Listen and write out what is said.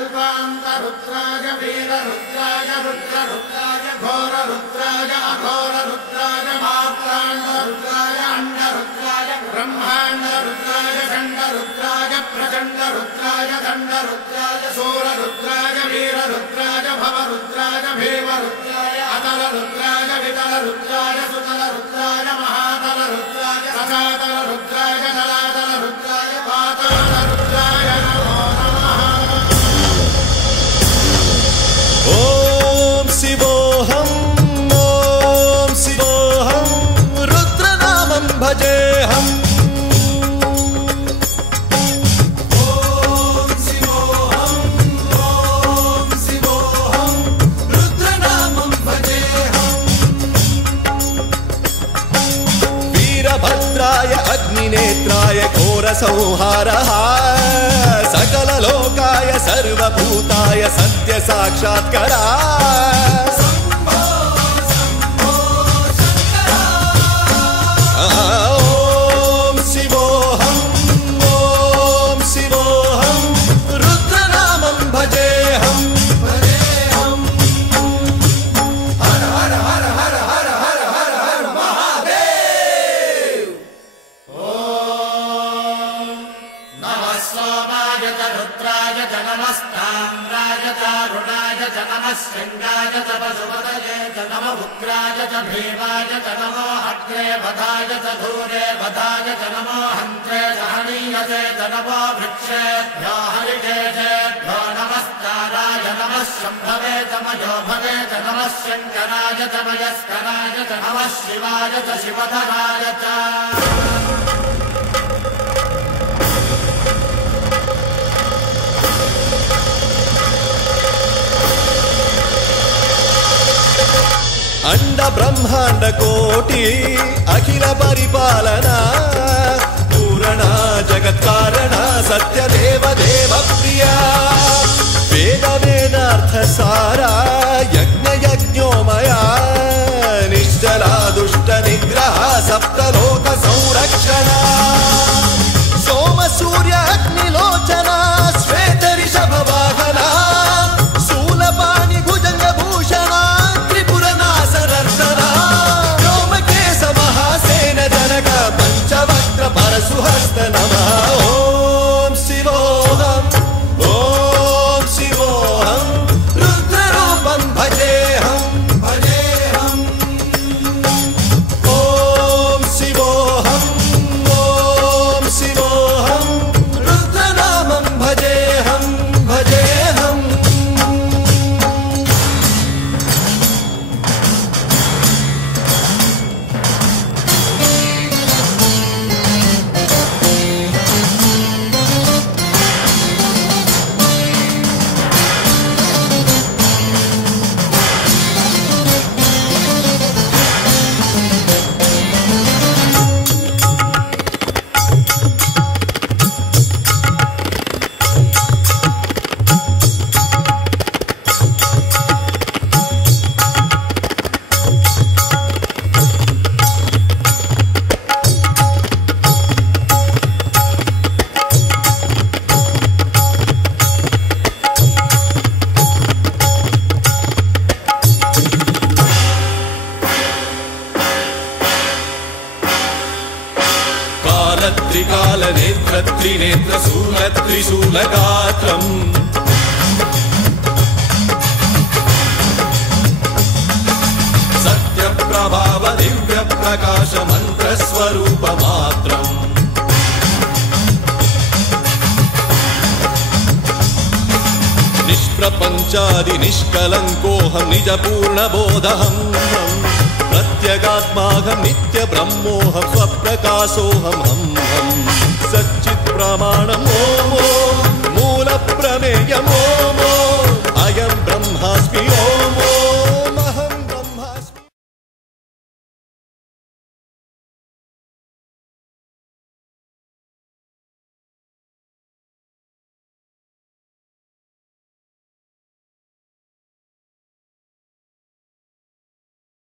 कल्पान्तरुद्राय वीररुद्राय रुद्ररुद्राय घोररुद्राय अघोररुद्राय मात्राण्डरुद्राय अण्डरुद्राय ब्रह्माण्डरुद्राय चण्डरुद्राय प्रचण्डरुद्राय दण्डरुद्राय सूररुद्राय वीररुद्राय भवरुद्राय भीमरुद्राय अतलरुद्राय वितलरुद्राय सुतलरुद्राय महातलरुद्राय सचातलरुद्राय जलातलरुद्राय पातालरुद्राय नमो नमः। ओम शिवोऽहं रुद्रनामं भजेऽहम्। वीरभद्राय अग्निनेत्राय घोरसंहारः सकललोकाय सर्वभूताय सत्यसाक्षात्करा। ओम शिवोऽहं रुद्रनामं भजेऽहम्। हर हर हर हर हर हर हर हर महादेव। नमः सोमाय च रुद्राय च नमस्ताम्राय च अरुणाय च नमः शृङ्गाय च पशुपतये च नमः उग्राय च भीमाय च नमो अग्रे वधाय च धूरे वधाय च नमो हन्त्रे च हनीयसे च नमो वृक्षेभ्यो हरिकेशेभ्यो नमस्काराय नमः शम्भवे च मयोभवे च नमः शङ्कराय च मयस्कराय च नमः शिवाय च शिवधराय च। अंड ब्रह्मांड कोटि अखिल परिपालना पूरणा जगत्कारणा सत्यदेव देव प्रिया वेद वेदार्थ सारा यज्ञ यज्ञोमया निश्चला दुष्ट निग्रह सप्तलोक संरक्षणा सोम सूर्य अग्निलोचना श्वेत ऋषभ वाहना शूलपाणि भुजंग भूषणा पंचवक्त्र परशुहस्त नमः। ओम शिवोऽहं रुद्ररूपं भजेऽहम्। ओम शिवोऽहं रुद्रनामं भजेऽहम्। त्रिकाल नेत्र त्रिनेत्र शूल त्रिशूलगात्रम् सत्यप्रभाव दिव्य प्रकाश मंत्र स्वरूप मात्रम् निष्प्रपंचादि निष्कलंकोऽहं निज पूर्ण बोधहम् प्रत्यगात्माहं नित्य ब्रह्मोऽहं स्वप्रकाशोऽहं हम सच्चित् प्रमाणम् ओम मूल प्रमेयम् ओम